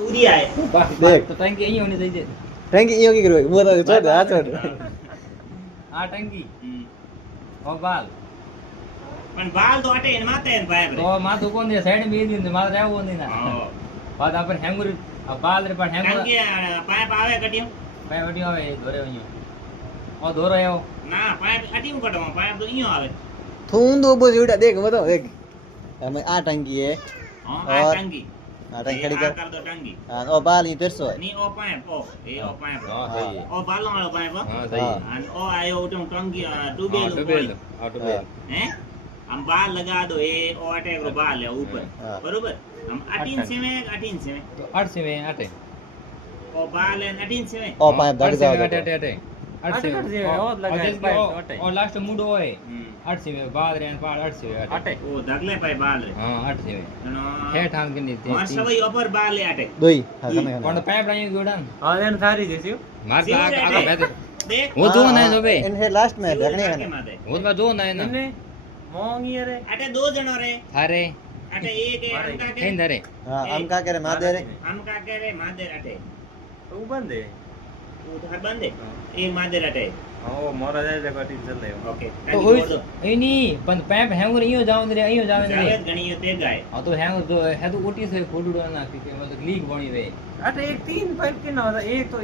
पूरी आए देख तो टंकी અહીં હોની થઈ જાય टंकी यो की करो वो तो छोड़ दे हाथ छोड़ આ ટંકી ઓ બાલ पण बाल तो अटे इन माते इन पाए તો માથું કોણ દે સાઈડ મે દી માથે આવો નહીં ના બાદ આપણ હેંગુર બાલ રે પણ હેંગુર टंकी पाइप आवे कटियो પાય વડી આવે ધોરે અહીંયા ઓ ધોરો આવ્યો ना पाइप कटियो कटवा पाइप तो इयो आवे तू ऊंधो ऊबो जोड़ा देख बताओ देख हमें आ टंकी है हां और आ टंकी आ टंकी खड़ी कर कर दो टंकी हां ओ बाल ही तेरसो है नी ओ पाइप ओ ए ओ पाइप હા સહી ओ बालों वाला पाइप હા સહી और ओ आयो उठो टंकी હા डूबेल ડૂબેલ हैं हम बाल लगा दो ये ओ अटे को बाल है ऊपर हाँ। बरोबर हम 18 से में 18 से में તો 8 મે આટે ओ बाल है 18 से में ओ पाइप दग जाओ આટે આટે આટે 8 મે ઓ લગાય પાઇપ ઓ લાસ્ટ મુડો હોય 8 મે બાદ રે બાદ 8 મે આટે ओ दगले पाई बाल है હા 8 મે नो હે ઠાંગ કે ની और सब ऊपर बाल है अटे दोई हां दुई। कने પણ પાઇપ રાઈ ગોડાન હા એને સારી જશે માર सीधे આગળ अटे। બેઠે देख वो दो ना जो बे इनसे लास्ट में देखने सीधे का माथे। वो बा दो ना ना એને મોંગી રે अटे दो जनो रे अरे अटे एक है हम का कहीं के धरे हां हम का करे मादे रे हम का के रे मादेर अटे તું બંધે वो तो हर बंदे एक मादेर अटे ઓ મોરા જાય છે કટી ચલે ओके तो ओई एनी पण पाइप हैंगर इयो जावन रे इयो जावन रे जावेद गणी ते गाय हां तो हैंगर जो है तो ओटी से फोटो ना कि मतलब लीक बणी वे અટે એક 3 પાઇપ કે ના એક તો